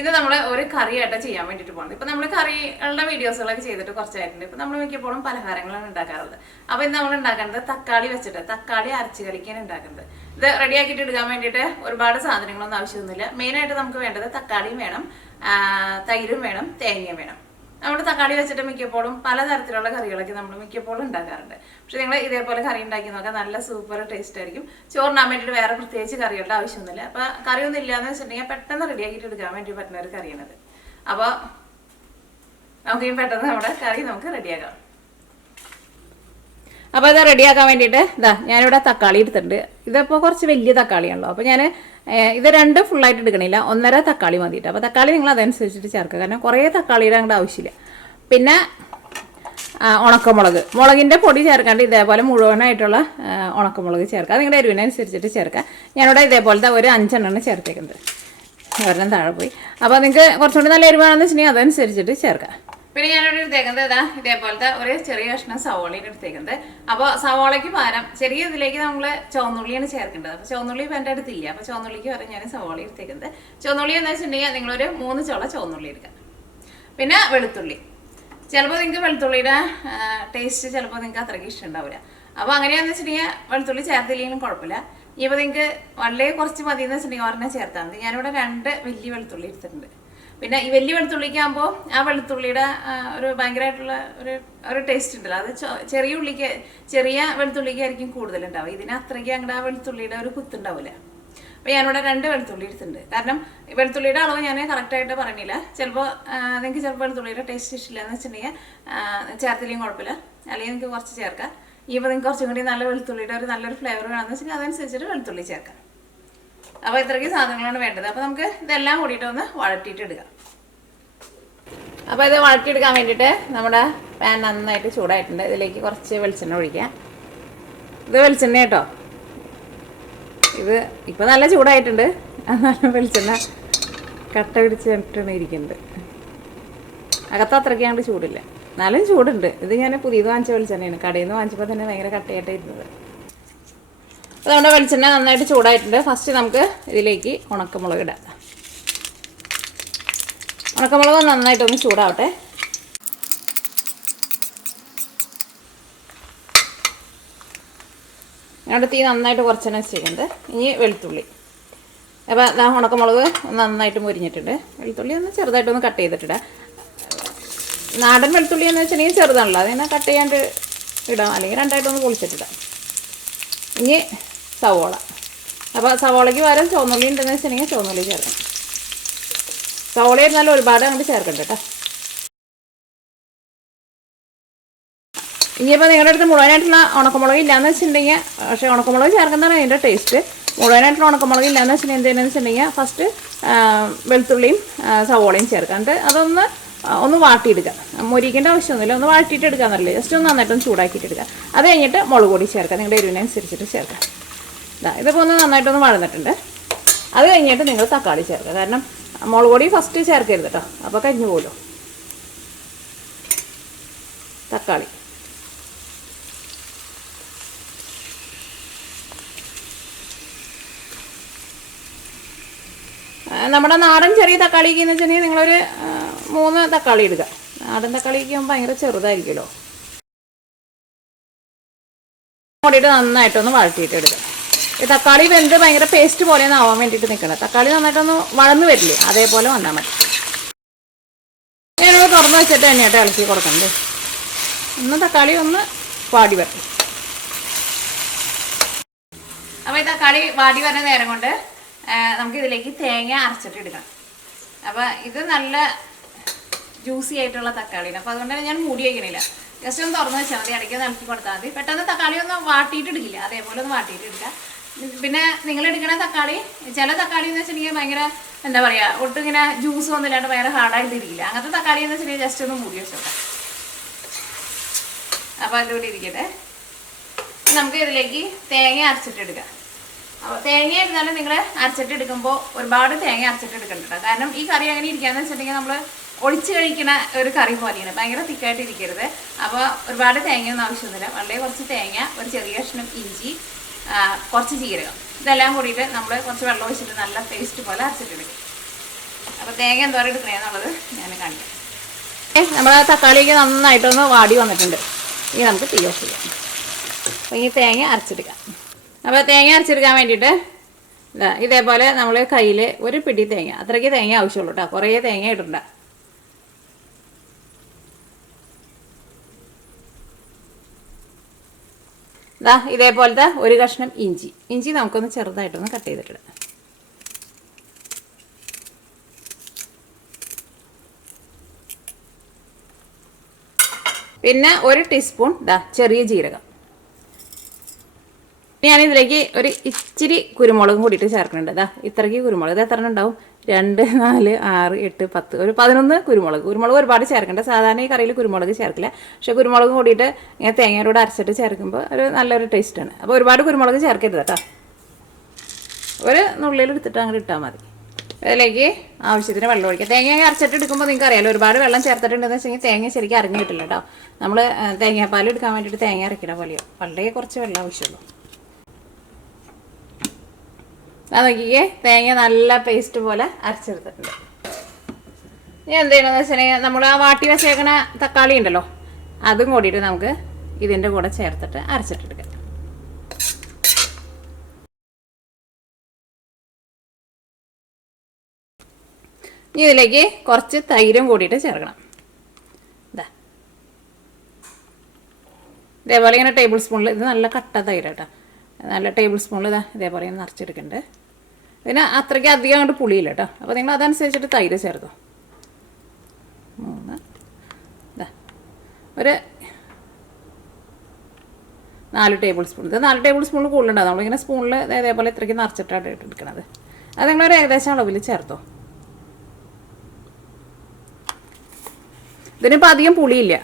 ഇത് നമ്മൾ ഒരു കറിയായിട്ട് ചെയ്യാൻ വേണ്ടിയിട്ട് പോകുന്നത്. ഇപ്പം നമ്മൾ കറികളുടെ വീഡിയോസുകളൊക്കെ ചെയ്തിട്ട് കുറച്ചായിട്ടുണ്ട്. ഇപ്പം നമ്മൾ മിക്കപ്പോഴും പലഹാരങ്ങളാണ് ഉണ്ടാക്കാറുള്ളത്. അപ്പോൾ ഇന്ന് നമ്മൾ ഉണ്ടാക്കുന്നത് തക്കാളി വെച്ചിട്ട് തക്കാളി അരച്ച് കളിക്കാൻ ഉണ്ടാക്കുന്നത്. ഇത് റെഡിയാക്കിയിട്ട് എടുക്കാൻ വേണ്ടിയിട്ട് ഒരുപാട് സാധനങ്ങളൊന്നും ആവശ്യമൊന്നുമില്ല. മെയിനായിട്ട് നമുക്ക് വേണ്ടത് തക്കാളിയും വേണം, തൈരും വേണം, തേങ്ങയും വേണം. നമ്മൾ തക്കാളി വെച്ചിട്ട് മിക്കപ്പോഴും പലതരത്തിലുള്ള കറികളൊക്കെ നമ്മൾ മിക്കപ്പോഴും ഉണ്ടാക്കാറുണ്ട്. പക്ഷെ നിങ്ങൾ ഇതേപോലെ കറി ഉണ്ടാക്കി നോക്കാം, നല്ല സൂപ്പർ ടേസ്റ്റ് ആയിരിക്കും. ചോറിനാൻ വേണ്ടിയിട്ട് വേറെ പ്രത്യേകിച്ച് കറികളുടെ ആവശ്യമൊന്നുമില്ല. അപ്പോൾ കറിയൊന്നും ഇല്ലയെന്ന് വെച്ചിട്ടുണ്ടെങ്കിൽ പെട്ടെന്ന് റെഡിയാക്കിയിട്ട് എടുക്കാൻ വേണ്ടി പറ്റുന്ന ഒരു കറിയാണത്. അപ്പോൾ നമുക്ക് ഈ പെട്ടെന്ന് നമ്മുടെ കറി നമുക്ക് റെഡിയാക്കാം. അപ്പോൾ ഇത് റെഡിയാക്കാൻ വേണ്ടിയിട്ട് ഞാനിവിടെ തക്കാളി എടുത്തിട്ടുണ്ട്. ഇതിപ്പോൾ കുറച്ച് വലിയ തക്കാളിയാണല്ലോ. അപ്പോൾ ഞാൻ ഇത് രണ്ട് ഫുള്ളായിട്ട് എടുക്കണില്ല, 1.5 തക്കാളി മതിയിട്ട്. അപ്പോൾ തക്കാളി നിങ്ങൾ അതനുസരിച്ചിട്ട് ചേർക്കുക, കാരണം കുറേ തക്കാളിയുടെ അങ്ങോട്ട് ആവശ്യമില്ല. പിന്നെ മുളകിൻ്റെ പൊടി ചേർക്കാണ്ട് ഇതേപോലെ മുഴുവനായിട്ടുള്ള ഉണക്കമുളക് ചേർക്കുക. അത് നിങ്ങളുടെ എരിവിനനുസരിച്ചിട്ട് ചേർക്കുക. ഞാനിവിടെ ഇതേപോലത്തെ ഒരു 5 എണ്ണം ചേർത്തേക്കുന്നത്, ഒരെണ്ണം താഴെ പോയി. അപ്പോൾ നിങ്ങൾക്ക് കുറച്ചുകൂടി നല്ല എരിവാണെന്ന് വെച്ചിട്ടുണ്ടെങ്കിൽ അതനുസരിച്ചിട്ട് ചേർക്കുക. പിന്നെ ഞാനിവിടെ എടുത്തേക്കുന്നത് ഇതേപോലത്തെ ഒരു ചെറിയ കഷ്ണം സവോളയാണ് എടുത്തേക്കുന്നത്. അപ്പോൾ സവോളയ്ക്ക് പകരം ചെറിയ ഇതിലേക്ക് നമ്മൾ ചുവന്നുള്ളിയാണ് ചേർക്കേണ്ടത്. അപ്പോൾ ചുവന്നുള്ളി ഇപ്പം എൻ്റെ അടുത്തില്ല, അപ്പോൾ ചുവന്നുള്ളിക്ക് പകരം ഞാൻ സവോള എടുത്തേക്കുന്നത്. ചുവന്നുള്ളി എന്ന് വെച്ചിട്ടുണ്ടെങ്കിൽ നിങ്ങളൊരു 3 ചോള ചുവന്നുള്ളി എടുക്കുക. പിന്നെ വെളുത്തുള്ളി, ചിലപ്പോൾ നിങ്ങൾക്ക് വെളുത്തുള്ളിയുടെ ടേസ്റ്റ് ചിലപ്പോൾ നിങ്ങൾക്ക് അത്രയ്ക്ക് ഇഷ്ടം ഉണ്ടാവില്ല. അപ്പോൾ അങ്ങനെയാണെന്ന് വെച്ചിട്ടുണ്ടെങ്കിൽ വെളുത്തുള്ളി ചേർത്തില്ലെങ്കിലും കുഴപ്പമില്ല. ഇപ്പോൾ നിങ്ങൾക്ക് വളരെ കുറച്ച് മതി എന്ന് വെച്ചിട്ടുണ്ടെങ്കിൽ ഒരെണ്ണം ചേർത്താൽ മതി. ഞാനിവിടെ 2 വലിയ വെളുത്തുള്ളി എടുത്തിട്ടുണ്ട്. പിന്നെ ഈ വലിയ വെളുത്തുള്ളിക്കാകുമ്പോൾ ആ വെളുത്തുള്ളിയുടെ ഒരു ഭയങ്കരമായിട്ടുള്ള ഒരു ടേസ്റ്റ് ഉണ്ടല്ലോ, അത് ചെറിയ വെളുത്തുള്ളിക്കായിരിക്കും കൂടുതലുണ്ടാവുക. ഇതിന് അത്രയ്ക്ക് അങ്ങോട്ട് ആ വെളുത്തുള്ളിയുടെ ഒരു കുത്തുണ്ടാവില്ല. അപ്പോൾ ഞാനിവിടെ 2 വെളുത്തുള്ളി എടുത്തിട്ടുണ്ട്. കാരണം വെളുത്തുള്ളിയുടെ അളവ് ഞാൻ കറക്റ്റായിട്ട് പറഞ്ഞില്ല. ചിലപ്പോൾ നിങ്ങൾക്ക് ചിലപ്പോൾ വെളുത്തുള്ളിയുടെ ടേസ്റ്റ് ഇഷ്ടമില്ല എന്ന് വെച്ചിട്ടുണ്ടെങ്കിൽ ചേർത്തില്ലെങ്കിൽ കുഴപ്പമില്ല, അല്ലെങ്കിൽ നിങ്ങൾക്ക് കുറച്ച് ചേർക്കാം. ഇപ്പോൾ നിങ്ങൾക്ക് കുറച്ചും കൂടി നല്ല വെളുത്തുള്ളിയുടെ ഒരു നല്ലൊരു ഫ്ലേവർ വേണമെന്ന് വെച്ചിട്ടുണ്ടെങ്കിൽ അതനുസരിച്ചിട്ട് വെളുത്തുള്ളി ചേർക്കാം. അപ്പോൾ ഇത്രയ്ക്ക് സാധനങ്ങളാണ് വേണ്ടത്. അപ്പോൾ നമുക്ക് ഇതെല്ലാം കൂടിയിട്ട് ഒന്ന് വഴറ്റിയിട്ട് എടുക്കാം. അപ്പോൾ ഇത് വഴറ്റിയെടുക്കാൻ വേണ്ടിയിട്ട് നമ്മുടെ പാൻ നന്നായിട്ട് ചൂടായിട്ടുണ്ട്. ഇതിലേക്ക് കുറച്ച് വെളിച്ചെണ്ണ ഒഴിക്കാം. ഇത് വെളിച്ചെണ്ണ കേട്ടോ, ഇത് ഇപ്പോൾ നല്ല ചൂടായിട്ടുണ്ട്. നല്ല വെളിച്ചെണ്ണ കട്ട പിടിച്ചിട്ടാണ് ഇരിക്കുന്നത്. അകത്ത് അത്രയ്ക്ക് ഞങ്ങൾക്ക് ചൂടില്ല, എന്നാലും ചൂടുണ്ട്. ഇത് ഞാൻ പുതിയത് വാങ്ങിച്ച വെളിച്ചെണ്ണയാണ്, കടയിൽ നിന്ന് വാങ്ങിച്ചപ്പോൾ തന്നെ ഭയങ്കര കട്ടയായിട്ടാണ് ഇരുന്നത്. അതുകൊണ്ട് വെളിച്ചെണ്ണ നന്നായിട്ട് ചൂടായിട്ടുണ്ട്. ഫസ്റ്റ് നമുക്ക് ഇതിലേക്ക് ഉണക്കമുളക് ഇടാം. ഉണക്കമുളക് നന്നായിട്ടൊന്ന് ചൂടാവട്ടെ. ഞങ്ങളുടെ തീ നന്നായിട്ട് കുറച്ചെണ്ണ വെച്ചിട്ടുണ്ട്. ഇനി വെളുത്തുള്ളി. അപ്പോൾ ഉണക്കമുളക് നന്നായിട്ട് മുരിഞ്ഞിട്ടുണ്ട്. വെളുത്തുള്ളി ഒന്ന് ചെറുതായിട്ടൊന്ന് കട്ട് ചെയ്തിട്ടിടാം. നാടൻ വെളുത്തുള്ളി എന്ന് വെച്ചിട്ടുണ്ടെങ്കിൽ ചെറുതാണല്ലോ, അതിനെ കട്ട് ചെയ്യാണ്ട് ഇടാം, അല്ലെങ്കിൽ രണ്ടായിട്ടൊന്ന് പൊളിച്ചിട്ടിടാം. ഇനി സവോള. അപ്പോൾ സവോളയ്ക്ക് പകരം ചുവന്നുള്ളി ഉണ്ടെന്ന് വെച്ചിട്ടുണ്ടെങ്കിൽ ചുവന്നുള്ളി ചേർക്കണം. സവോള ഇരുന്നാലും ഒരുപാട് അങ്ങോട്ട് ചേർക്കണ്ട കേട്ടോ. ഇനിയിപ്പോൾ നിങ്ങളുടെ അടുത്ത് മുഴുവനായിട്ടുള്ള ഉണക്കമുളക് ഇല്ലയെന്ന് വെച്ചിട്ടുണ്ടെങ്കിൽ, പക്ഷേ ഉണക്കമുളക് ചേർക്കുന്നതാണ് അതിൻ്റെ ടേസ്റ്റ്. മുഴുവനായിട്ടുള്ള ഉണക്കമുളക് ഇല്ലയെന്ന് വെച്ചിട്ടുണ്ടെങ്കിൽ എന്തെന്ന് വെച്ചിട്ടുണ്ടെങ്കിൽ ഫസ്റ്റ് വെളുത്തുള്ളിയും സവോളയും ചേർക്കാണ്ട് ഒന്ന് വാട്ടിയെടുക്കുക. മുരിക്കേണ്ട ആവശ്യമൊന്നുമില്ല, ഒന്ന് വാട്ടിയിട്ട് എടുക്കാമെന്നല്ലേ, ജസ്റ്റ് ഒന്ന് നന്നായിട്ടൊന്ന് ചൂടാക്കിയിട്ട് എടുക്കുക. അത് കഴിഞ്ഞിട്ട് മുളക് പൊടി ചേർക്കുക, നിങ്ങളുടെ എരിവിനനുസരിച്ചിട്ട് ചേർക്കുക. ഇതിപ്പോൾ ഒന്ന് നന്നായിട്ടൊന്ന് വഴന്നിട്ടുണ്ട്. അത് കഴിഞ്ഞിട്ട് നിങ്ങൾ തക്കാളി ചേർക്കുക, കാരണം മുളക് പൊടി ഫസ്റ്റ് ചേർക്കരുത് കേട്ടോ, അപ്പോൾ കരിഞ്ഞു പോകുമല്ലോ. തക്കാളി നമ്മുടെ നാടൻ ചെറിയ തക്കാളിക്ക് എന്ന് വെച്ചിട്ടുണ്ടെങ്കിൽ നിങ്ങളൊരു 3 തക്കാളി എടുക്കുക. നാടൻ തക്കാളിക്ക് ഭയങ്കര ചെറുതായിരിക്കുമല്ലോ. കൂടിയിട്ട് നന്നായിട്ടൊന്ന് വഴറ്റിയിട്ട് എടുക്കുക. ഈ തക്കാളി വെന്ത് ഭയങ്കര പേസ്റ്റ് പോലെയൊന്നും ആവാൻ വേണ്ടിയിട്ട് നിൽക്കണം. തക്കാളി നന്നായിട്ടൊന്ന് വളർന്നു വരില്ലേ, അതേപോലെ വന്നാൽ മതി. ഞാനത് തുറന്ന് വെച്ചിട്ട് തന്നെയായിട്ട് ഇളക്കി കൊടുക്കണ്ടേ. ഒന്ന് തക്കാളി ഒന്ന് വാടി വരണം. അപ്പോൾ ഈ തക്കാളി വാടി വരുന്ന നേരം കൊണ്ട് നമുക്കിതിലേക്ക് തേങ്ങ അരച്ചിട്ട് എടുക്കണം. അപ്പോൾ ഇത് നല്ല ജ്യൂസി ആയിട്ടുള്ള തക്കാളിയാണ്. അപ്പോൾ അതുകൊണ്ട് തന്നെ ഞാൻ മൂടി വയ്ക്കണില്ല, ജസ്റ്റ് ഒന്ന് തുറന്ന് വെച്ചാൽ മതി, ഇടയ്ക്ക് ഇളക്കി കൊടുത്താൽ മതി. പെട്ടെന്ന് തക്കാളി ഒന്ന് വാട്ടിയിട്ട് എടുക്കില്ല, അതേപോലെ ഒന്ന് വാട്ടിയിട്ട് എടുക്കുക. പിന്നെ നിങ്ങൾ എടുക്കണ തക്കാളി, ചില തക്കാളി എന്ന് വെച്ചിട്ടുണ്ടെങ്കിൽ ഭയങ്കര എന്താ പറയുക, ഒട്ടും ഇങ്ങനെ ജ്യൂസ് ഒന്നും ഇല്ലാണ്ട് ഭയങ്കര ഹാർഡായിട്ട് ഇരിക്കില്ല. അങ്ങനത്തെ തക്കാളി എന്ന് വെച്ചിട്ടുണ്ടെങ്കിൽ ജസ്റ്റ് ഒന്ന് മൂടി വെച്ചോട്ടെ. അപ്പോൾ അതിലൂടെ ഇരിക്കട്ടെ. നമുക്ക് ഇതിലേക്ക് തേങ്ങ അരച്ചിട്ടെടുക്കാം. അപ്പോൾ തേങ്ങ ഇരുന്നാലും നിങ്ങൾ അരച്ചിട്ടെടുക്കുമ്പോൾ ഒരുപാട് തേങ്ങ അരച്ചിട്ടെടുക്കണ്ട. കാരണം ഈ കറി അങ്ങനെ ഇരിക്കുകയെന്ന് വെച്ചിട്ടുണ്ടെങ്കിൽ നമ്മൾ ഒളിച്ച് കഴിക്കുന്ന ഒരു കറി പോലെയാണ്, ഭയങ്കര തിക്കായിട്ട് ഇരിക്കരുത്. അപ്പോൾ ഒരുപാട് തേങ്ങയൊന്നും ആവശ്യമൊന്നുമില്ല, വളരെ കുറച്ച് തേങ്ങ, ഒരു ചെറിയ കഷ്ണം ഇഞ്ചി, കുറച്ച് ജീരകം, ഇതെല്ലാം കൂടിയിട്ട് നമ്മൾ കുറച്ച് വെള്ളം ഒഴിച്ചിട്ട് നല്ല പേസ്റ്റ് പോലെ അരച്ചിട്ടെടുക്കും. അപ്പോൾ തേങ്ങ എന്തോരം എടുക്കണേന്നുള്ളത് ഞാൻ കാണിക്കാം. നമ്മുടെ തക്കാളിക്ക് നന്നായിട്ടൊന്ന് വാടി വന്നിട്ടുണ്ട്. ഇനി നമുക്ക് തീ ഓഫ് ചെയ്യാം. അപ്പോൾ ഈ തേങ്ങ അരച്ചെടുക്കാം. അപ്പോൾ തേങ്ങ അരച്ചെടുക്കാൻ വേണ്ടിയിട്ട് ഇതേപോലെ നമ്മൾ കയ്യിൽ ഒരു പിടി തേങ്ങ, അത്രയ്ക്ക് തേങ്ങ ആവശ്യമുള്ളൂ കേട്ടോ, കുറേ തേങ്ങ ഇടണ്ട. ഇതേപോലത്തെ ഒരു കഷ്ണം ഇഞ്ചി നമുക്കൊന്ന് ചെറുതായിട്ടൊന്ന് കട്ട് ചെയ്തിട്ടിടാം. പിന്നെ ഒരു ടീസ്പൂൺ ചെറിയ ജീരകം. ഞാനിതിലേക്ക് ഒരു ഇച്ചിരി കുരുമുളകും കൂടിയിട്ട് ചേർക്കുന്നുണ്ട്. ഇത്രയ്ക്ക് കുരുമുളക്. ഇത് എത്ര ഉണ്ടാവും? 2, 4, 6, 8, 10, ഒരു 11 കുരുമുളക്. കുരുമുളക് ഒരുപാട് ചേർക്കണ്ട. സാധാരണ ഈ കറിയിൽ കുരുമുളക് ചേർക്കില്ല. പക്ഷേ കുരുമുളക് കൂടിയിട്ട് ഇങ്ങനെ തേങ്ങയോട് അരച്ചിട്ട് ചേർക്കുമ്പോൾ ഒരു നല്ലൊരു ടേസ്റ്റാണ്. അപ്പോൾ ഒരുപാട് കുരുമുളക് ചേർക്കരുത് കേട്ടോ. ഒരു നുള്ളിലെടുത്തിട്ട് അങ്ങോട്ട് ഇട്ടാൽ മതി. അതിലേക്ക് ആവശ്യത്തിന് വെള്ളം ഒഴിക്കുക. തേങ്ങ അരച്ചിട്ട് എടുക്കുമ്പോൾ നിങ്ങൾക്ക് അറിയാമല്ലോ, ഒരുപാട് വെള്ളം ചേർത്തിട്ടുണ്ടെന്ന് വെച്ചെങ്കിൽ തേങ്ങ ശരിക്കും അരഞ്ഞു കിട്ടില്ല കേട്ടോ. നമ്മൾ തേങ്ങാപ്പാൽ എടുക്കാൻ വേണ്ടിയിട്ട് തേങ്ങ അരയ്ക്കണ പോലെയോ വളരെ കുറച്ച് വെള്ളം ആവശ്യമുള്ളൂ. അത് നോക്കിക്കേ, തേങ്ങ നല്ല പേസ്റ്റ് പോലെ അരച്ചെടുത്തിട്ടുണ്ട്. ഇനി എന്ത് ചെയ്യണമെന്ന് വെച്ചിട്ടുണ്ടെങ്കിൽ നമ്മൾ ആ വാട്ടി വെച്ചേക്കണ തക്കാളി ഉണ്ടല്ലോ, അതും കൂടിയിട്ട് നമുക്ക് ഇതിൻ്റെ കൂടെ ചേർത്തിട്ട് അരച്ചിട്ടെടുക്കാം. ഇനി ഇതിലേക്ക് കുറച്ച് തൈരും കൂടിയിട്ട് ചേർക്കണം. ഇതേപോലെ ഇങ്ങനെ ടേബിൾ സ്പൂണിൽ, ഇത് നല്ല കട്ട തൈര് കേട്ടോ, നല്ല ടേബിൾ സ്പൂണിൽ ഇതേപോലെ നിറച്ചെടുക്കുന്നുണ്ട്. ഇതിന് അത്രയ്ക്ക് അധികം അങ്ങോട്ട് പുളിയില്ല കേട്ടോ. അപ്പോൾ നിങ്ങൾ അതനുസരിച്ചിട്ട് തൈര് ചേർത്തോ. 3, ഒരു 4 ടേബിൾ സ്പൂൺ. ഇത് 4 ടേബിൾ സ്പൂണിൽ കൂടുതലുണ്ടാകും. നമ്മളിങ്ങനെ സ്പൂണിൽ ഇതേപോലെ ഇത്രയ്ക്ക് നിറച്ചിട്ടാണ് എടുക്കണത്. അത് നിങ്ങളൊരു ഏകദേശം അളവിൽ ചേർത്തോ. ഇതിനിപ്പോൾ അധികം പുളിയില്ല.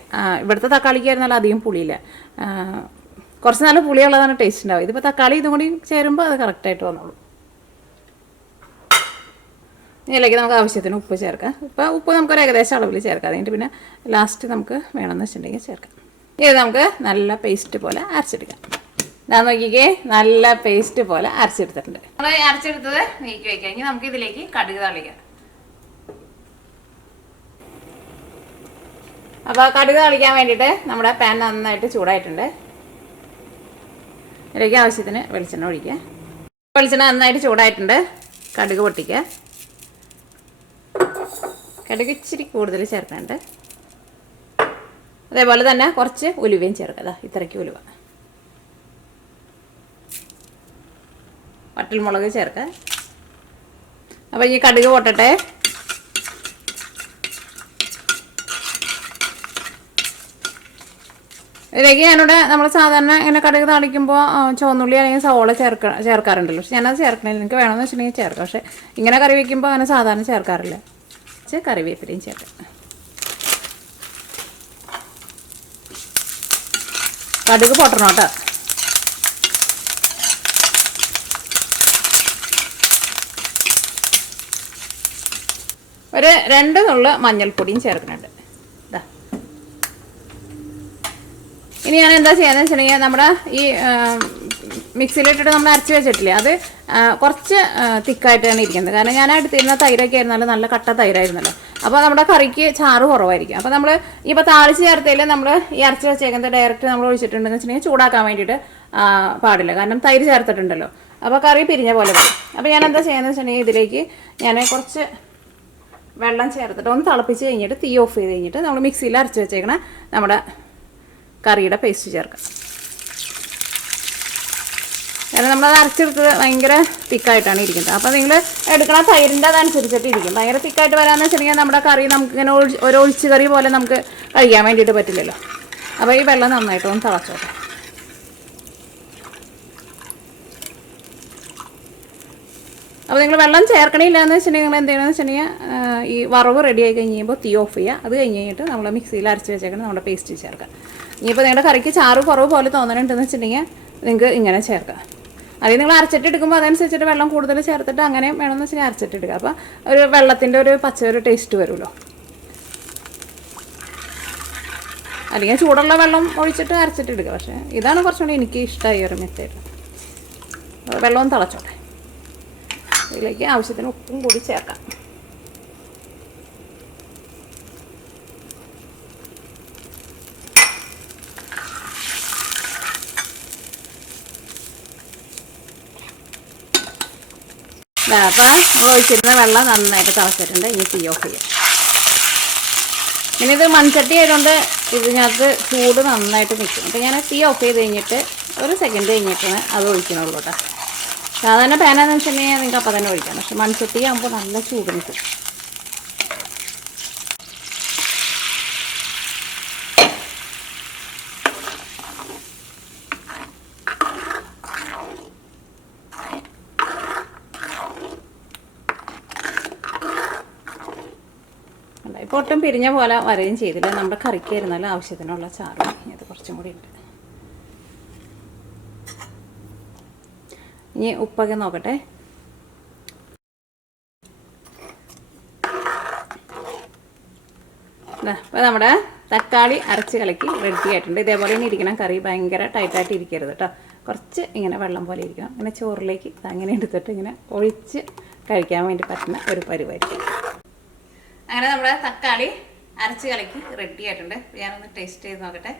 ഇവിടുത്തെ തക്കാളിക്കായിരുന്നാലും അധികം പുളിയില്ല. കുറച്ച് നല്ല പുളിയുള്ളതാണ് ടേസ്റ്റ് ഉണ്ടാവുക. ഇതിപ്പോൾ തക്കാളി ഇതും കൂടി ചേരുമ്പോൾ അത് കറക്റ്റായിട്ട് വന്നോളൂ. ഇതിലേക്ക് നമുക്ക് ആവശ്യത്തിന് ഉപ്പ് ചേർക്കാം. ഉപ്പ് നമുക്കൊരു ഏകദേശം അളവിൽ ചേർക്കാം. അതിൻ്റെ പിന്നെ ലാസ്റ്റ് നമുക്ക് വേണമെന്ന് വെച്ചിട്ടുണ്ടെങ്കിൽ ചേർക്കാം. ഇത് നമുക്ക് നല്ല പേസ്റ്റ് പോലെ അരച്ചെടുക്കാം. ഞാൻ നോക്കിക്കേ, നല്ല പേസ്റ്റ് പോലെ അരച്ചെടുത്തിട്ടുണ്ട്. നമ്മൾ അരച്ചെടുത്തത് നീക്കി വയ്ക്കാം. ഇനി നമുക്ക് ഇതിലേക്ക് കടുക് താളിക്കാം. അപ്പോൾ കടുക് താളിക്കാൻ വേണ്ടിയിട്ട് നമ്മുടെ പാൻ നന്നായിട്ട് ചൂടായിട്ടുണ്ട്. ഇതിലേക്ക് ആവശ്യത്തിന് വെളിച്ചെണ്ണ ഒഴിക്കുക. വെളിച്ചെണ്ണ നന്നായിട്ട് ചൂടായിട്ടുണ്ട്. കടുക് പൊട്ടിക്കുക. കടുക് ഇച്ചിരി കൂടുതൽ ചേർക്കുന്നുണ്ട്. അതേപോലെ തന്നെ കുറച്ച് ഉലുവയും ചേർക്കുക. ഇത്രയ്ക്ക് ഉലുവ. വറ്റൽമുളക് ചേർക്കുക. അപ്പോൾ ഈ കടുക് പൊട്ടട്ടെ. ഇതിലേക്ക് ഞാനിവിടെ നമ്മൾ സാധാരണ ഇങ്ങനെ കടുക് താളിക്കുമ്പോൾ ചുവന്നുള്ളി അല്ലെങ്കിൽ സവോള ചേർക്കാറുണ്ടല്ലോ. പക്ഷെ ഞാനത് ചേർക്കണില്ല. നിങ്ങൾക്ക് വേണമെന്ന് വെച്ചിട്ടുണ്ടെങ്കിൽ ചേർക്കാം. പക്ഷേ ഇങ്ങനെ കറി വയ്ക്കുമ്പോൾ അങ്ങനെ സാധാരണ ചേർക്കാറില്ല. കറിവേപ്പിലയും ചേർക്കാം. കടുക് പൊട്ടണം കേട്ടോ. ഒരു 2 നുള്ള് മഞ്ഞൾപ്പൊടിയും ചേർക്കുന്നുണ്ട്. ഇനി ഞാൻ എന്താ ചെയ്യാന്ന് വെച്ചിട്ടുണ്ടെങ്കിൽ നമ്മുടെ ഈ മിക്സിയിലിട്ടിട്ട് നമ്മൾ അരച്ച് വെച്ചിട്ടില്ലേ, അത് കുറച്ച് തിക്കായിട്ടാണ് ഇരിക്കുന്നത്. കാരണം ഞാൻ എടുത്തിരുന്ന തൈരൊക്കെ ആയിരുന്നാലും നല്ല കട്ട തൈരായിരുന്നല്ലോ. അപ്പോൾ നമ്മുടെ കറിക്ക് ചാറ് കുറവായിരിക്കും. അപ്പോൾ നമ്മൾ ഇപ്പോൾ താളിച്ച് ചേർത്തതിൽ നമ്മൾ ഈ അരച്ച് വെച്ചേക്കുന്നത് ഡയറക്റ്റ് നമ്മൾ ഒഴിച്ചിട്ടുണ്ടെന്ന് വെച്ചിട്ടുണ്ടെങ്കിൽ ചൂടാക്കാൻ വേണ്ടിയിട്ട് പാടില്ല. കാരണം തൈര് ചേർത്തിട്ടുണ്ടല്ലോ. അപ്പോൾ കറി പിരിഞ്ഞ പോലെ വരും. അപ്പോൾ ഞാൻ എന്താ ചെയ്യാന്ന് വെച്ചിട്ടുണ്ടെങ്കിൽ ഇതിലേക്ക് ഞാൻ കുറച്ച് വെള്ളം ചേർത്തിട്ട് ഒന്ന് തിളപ്പിച്ച് കഴിഞ്ഞിട്ട് തീ ഓഫ് ചെയ്ത് കഴിഞ്ഞിട്ട് നമ്മൾ മിക്സിയിൽ അരച്ച് വെച്ചേക്കണ നമ്മുടെ കറിയുടെ പേസ്റ്റ് ചേർക്കാം. കാരണം നമ്മളത് അരച്ചെടുത്തത് ഭയങ്കര തിക്കായിട്ടാണ് ഇരിക്കുന്നത്. അപ്പോൾ നിങ്ങൾ എടുക്കണ തൈരിൻ്റെ അതനുസരിച്ചിട്ട് ഇരിക്കും. ഭയങ്കര തിക്കായിട്ട് വരാമെന്ന് വെച്ചിട്ടുണ്ടെങ്കിൽ നമ്മുടെ കറി നമുക്കിങ്ങനെ ഒരു ഒഴിച്ച് കറി പോലെ നമുക്ക് കഴിക്കാൻ വേണ്ടിയിട്ട് പറ്റില്ലല്ലോ. അപ്പോൾ ഈ വെള്ളം നന്നായിട്ടൊന്ന് തിളച്ചോട്ടെ. അപ്പോൾ നിങ്ങൾ വെള്ളം ചേർക്കണില്ല എന്ന് വെച്ചിട്ടുണ്ടെങ്കിൽ നിങ്ങൾ എന്ത് ചെയ്യണമെന്ന് വെച്ചിട്ടുണ്ടെങ്കിൽ ഈ വറവ് റെഡി ആയി കഴിഞ്ഞ് കഴിയുമ്പോൾ തീ ഓഫ് ചെയ്യുക. അത് കഴിഞ്ഞ് കഴിഞ്ഞിട്ട് നമ്മൾ മിക്സിയിൽ അരച്ച് വെച്ചേക്കണം നമ്മുടെ പേസ്റ്റ് ചേർക്കാം. ഇനിയിപ്പോൾ നിങ്ങളുടെ കറിക്ക് ചാറ് കുറവ് പോലെ തോന്നണുണ്ടെന്ന് വെച്ചിട്ടുണ്ടെങ്കിൽ നിങ്ങൾക്ക് ഇങ്ങനെ ചേർക്കാം. അത് നിങ്ങൾ അരച്ചിട്ട് എടുക്കുമ്പോൾ അതനുസരിച്ചിട്ട് വെള്ളം കൂടുതൽ ചേർത്തിട്ട് അങ്ങനെ വേണമെന്ന് വെച്ചാൽ അരച്ചിട്ട് എടുക്കുക. അപ്പോൾ ഒരു വെള്ളത്തിൻ്റെ ഒരു ഒരു ടേസ്റ്റ് വരുമല്ലോ. അല്ലെങ്കിൽ ചൂടുള്ള വെള്ളം ഒഴിച്ചിട്ട് അരച്ചിട്ട് എടുക്കുക. പക്ഷേ ഇതാണ് കുറച്ചുകൂടി എനിക്ക് ഇഷ്ടമായി ഒരു മെത്തേഡ്. വെള്ളവും തിളച്ചോട്ടെ. ഇതിലേക്ക് ആവശ്യത്തിന് ഉപ്പും കൂടി ചേർക്കാം. അപ്പോൾ ഒഴിച്ചിരുന്ന വെള്ളം നന്നായിട്ട് തിളച്ചിട്ടുണ്ട്. ഇനി തീ ഓഫ് ചെയ്യാം. ഇനി ഇത് മൺചട്ടി ആയതുകൊണ്ട് ഇതിനകത്ത് ചൂട് നന്നായിട്ട് നിൽക്കും. അപ്പോൾ ഞാൻ തീ ഓഫ് ചെയ്ത് കഴിഞ്ഞിട്ട് ഒരു സെക്കൻഡ് കഴിഞ്ഞിട്ടാണ് അത് ഒഴിക്കണുള്ളൂ കേട്ടോ. സാധാരണ പാനാന്ന് വെച്ചിട്ടുണ്ടെങ്കിൽ നിങ്ങൾക്ക് അപ്പം തന്നെ ഒഴിക്കാം. പക്ഷെ മൺചട്ടി ആകുമ്പോൾ നല്ല ചൂട് നിൽക്കും. ഇപ്പോൾ ഒട്ടും പിരിഞ്ഞ പോലെ വരെയും ചെയ്തില്ല. നമ്മുടെ കറിക്ക് ഇരുന്നാലും ആവശ്യത്തിനുള്ള ചാറ് ഇത് കുറച്ചും കൂടി ഉണ്ട്. ഇനി ഉപ്പൊക്കെ നോക്കട്ടെ. അപ്പോൾ നമ്മുടെ തക്കാളി അരച്ച് കലക്കി റെഡി ആയിട്ടുണ്ട്. ഇതേപോലെ തന്നെ ഇരിക്കണം കറി. ഭയങ്കര ടൈറ്റായിട്ട് ഇരിക്കരുത് കേട്ടോ. കുറച്ച് ഇങ്ങനെ വെള്ളം പോലെ ഇരിക്കണം. ഇങ്ങനെ ചോറിലേക്ക് അങ്ങനെ എടുത്തിട്ട് ഇങ്ങനെ ഒഴിച്ച് കഴിക്കാൻ വേണ്ടി പറ്റുന്ന ഒരു പരിപാടി. അങ്ങനെ നമ്മുടെ തക്കാളി അരച്ച് കലക്കി റെഡി ആയിട്ടുണ്ട്. ഞാനൊന്ന് ടേസ്റ്റ് ചെയ്ത് നോക്കട്ടെ.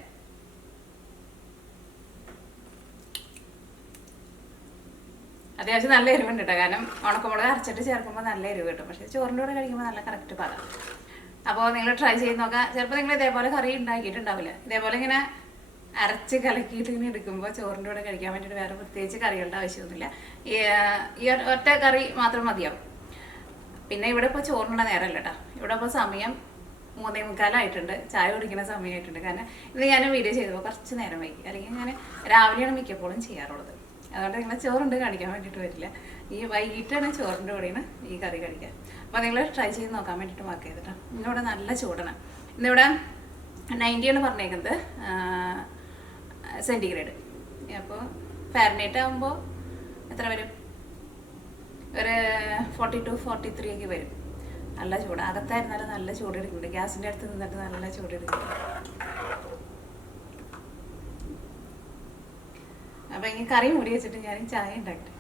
അത്യാവശ്യം നല്ല എരിവുണ്ട് കേട്ടോ. കാരണം ഉണക്കമുളക് അരച്ചിട്ട് ചേർക്കുമ്പോൾ നല്ല എരിവ് കിട്ടും. പക്ഷേ ചോറിൻ്റെ കൂടെ കഴിക്കുമ്പോൾ നല്ല കറക്റ്റ് പാകം. അപ്പോൾ നിങ്ങൾ ട്രൈ ചെയ്ത് നോക്കാം. ചിലപ്പോൾ നിങ്ങൾ ഇതേപോലെ കറി ഉണ്ടാക്കിയിട്ടുണ്ടാവില്ല. ഇതേപോലെ ഇങ്ങനെ അരച്ച് കലക്കിയിട്ട് ഇങ്ങനെ എടുക്കുമ്പോൾ ചോറിൻ്റെ കൂടെ കഴിക്കാൻ വേണ്ടിയിട്ട് വേറെ പ്രത്യേകിച്ച് കറികളുടെ ആവശ്യമൊന്നുമില്ല. ഈ ഒറ്റ കറി മാത്രം മതിയാവും. പിന്നെ ഇവിടെ ഇപ്പോൾ ചോറിനുള്ള നേരമല്ല കേട്ടോ. ഇവിടെ ഇപ്പോൾ സമയം 3:45 ചായ കുടിക്കുന്ന സമയമായിട്ടുണ്ട്. കാരണം ഇത് ഞാൻ വീഡിയോ ചെയ്തപ്പോൾ കുറച്ച് നേരം വൈകി. അല്ലെങ്കിൽ ഞാൻ രാവിലെയാണ് മിക്കപ്പോഴും ചെയ്യാറുള്ളത്. അതുകൊണ്ട് നിങ്ങളെ ചോറുണ്ട് കാണിക്കാൻ വേണ്ടിയിട്ട് വരില്ല. ഈ വൈകിട്ടാണ് ചോറിൻ്റെ കൂടെയാണ് ഈ കറി കഴിക്കാൻ. അപ്പോൾ നിങ്ങൾ ട്രൈ ചെയ്ത് നോക്കാൻ വേണ്ടിയിട്ട് മാർക്ക് ചെയ്തിട്ടോ. ഇന്നിവിടെ നല്ല ചൂടാണ്. ഇന്നിവിടെ 90 ആണ് പറഞ്ഞേക്കുന്നത് സെൻറ്റിഗ്രേഡ്. അപ്പോൾ ഫാരനൈറ്റ് ആകുമ്പോൾ എത്ര വരും? ഒരു 42-43 ഒക്കെ വരും. നല്ല ചൂട്. അകത്തായിരുന്നാലും നല്ല ചൂട് എടുക്കുന്നുണ്ട്. ഗ്യാസിൻ്റെ അടുത്ത് നിന്നിട്ട് നല്ല ചൂട് എടുക്കുന്നുണ്ട്. അപ്പം ഇങ്ങനെ കറി മൂടി വെച്ചിട്ട് ഞാൻ ചായ ഉണ്ടാക്കട്ടെ.